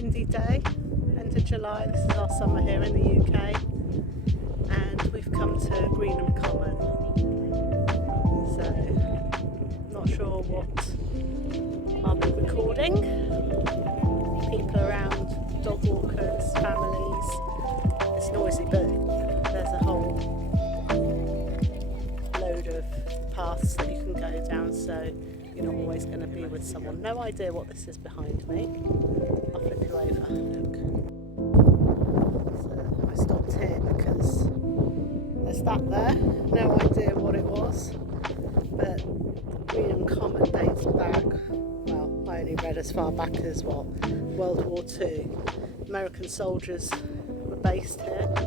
windy day, end of July. This is our summer here in the UK, and we've come to Greenham Common. So, not sure what I'll be recording. People around, dog walkers, families. It's noisy, but there's a whole load of paths that you can go down, so you're not always going to be with someone. No idea what this is behind me. I'll flip you over. Look. So I stopped here because there's that there. No idea what it was, but Greenham Common dates back. Well, I only read as far back as World War II. American soldiers were based here. So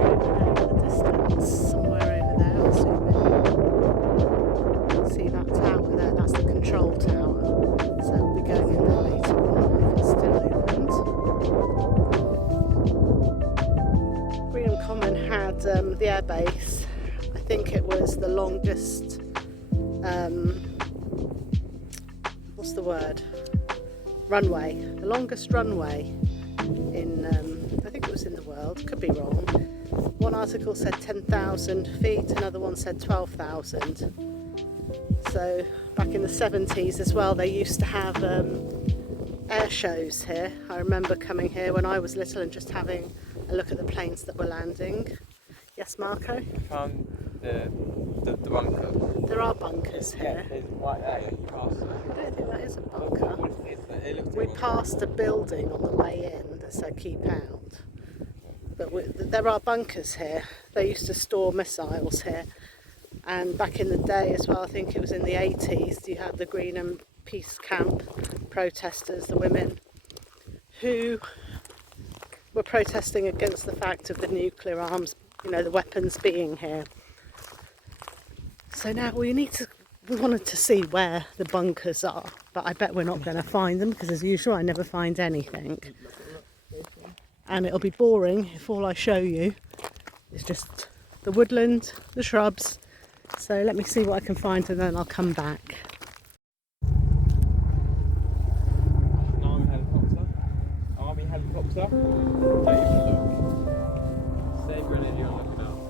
in the distance, somewhere over there, I'll zoom in. See that tower there? That's the control tower. So we'll be going in there later on if it's still opened. Greenham Common had the air base. I think it was the longest. What's the word? Runway. The longest runway in. I think it was in the world. Could be wrong. One article said 10,000 feet. Another one said 12,000. So back in the 70s as well, they used to have air shows here. I remember coming here when I was little and just having a look at the planes that were landing. Yes, Marco? I found the bunker. There are bunkers here. There's right there. You passed it. I don't think that is a bunker. We passed a building on the way in that said keep out. But there are bunkers here. They used to store missiles here. And back in the day as well, I think it was in the 80s, you had the Greenham Peace Camp protesters, the women, who were protesting against the fact of the nuclear arms, the weapons being here. So now we wanted to see where the bunkers are, but I bet we're not going to find them because as usual I never find anything. And it'll be boring if all I show you is just the woodland, the shrubs. So let me see what I can find and then I'll come back. Army helicopter. Take a look. Say grenade, you're looking out.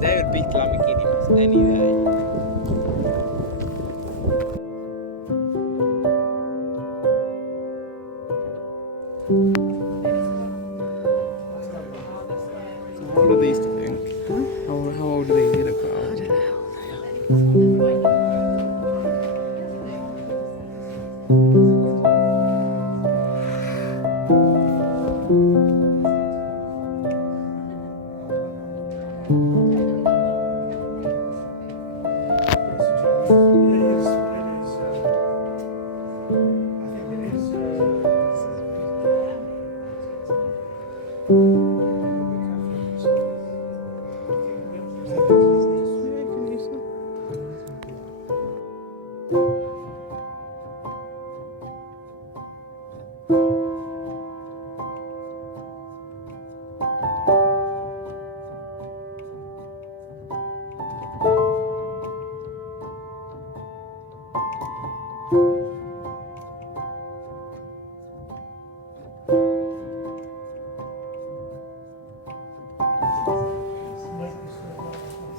They would beat Lamborghini any day. How old are these, do you think? Huh? How old are these? You look quite old. I don't know how old they are.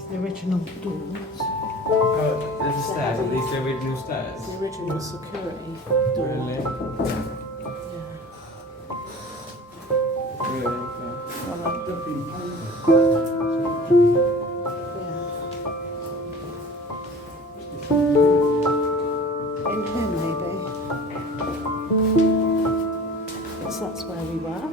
The original doors. Oh, there's the stairs. Are these the original stairs? The original security door. Really? Yeah. Really? Well, they've been in here maybe. Yes, that's where we were.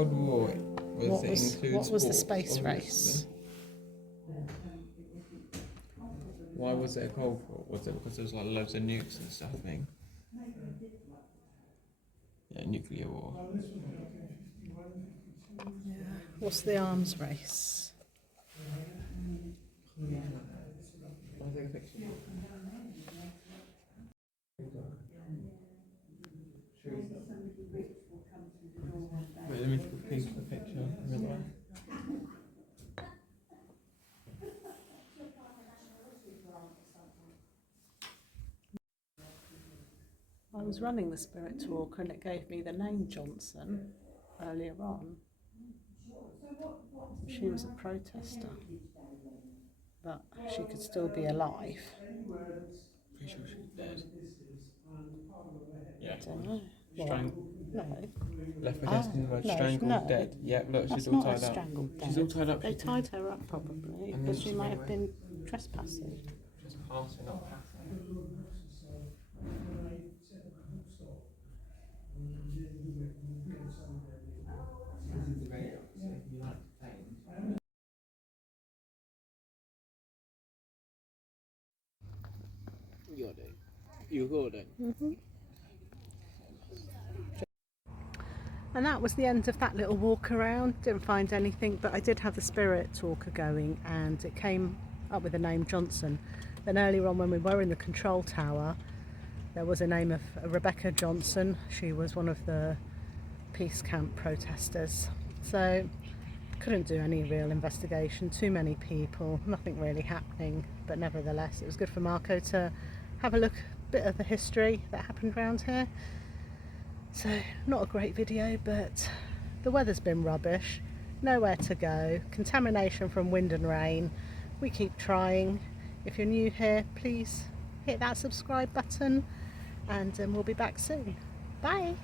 World War What was the space race? Why was it a Cold War? Was it because there was like loads of nukes and stuff? I think. Yeah, nuclear war. Yeah. What's the arms race? I'll take a picture. Wait, let me take a picture. I was running the Spirit Talk and it gave me the name Johnson earlier on. She was a protester, but she could still be alive. Pretty sure she's dead. Yeah. I don't know. Strangled. No. Left against the word no, strangled no. dead. Yeah, look, That's she's all not tied a up. strangled dead. She's all tied up. They tied her up probably And because then she she might ran have away. been trespassing. Just passing, not passing. You got it. You got it. And that was the end of that little walk around. Didn't find anything, but I did have the Spirit Talker going and it came up with the name Johnson. Then earlier on when we were in the control tower, there was a name of Rebecca Johnson. She was one of the peace camp protesters. So couldn't do any real investigation, too many people, nothing really happening, but nevertheless it was good for Marco to have a look, bit of the history that happened around here. So not a great video, but the weather's been rubbish, nowhere to go, contamination from wind and rain. We keep trying. If you're new here, please hit that subscribe button and we'll be back soon. Bye.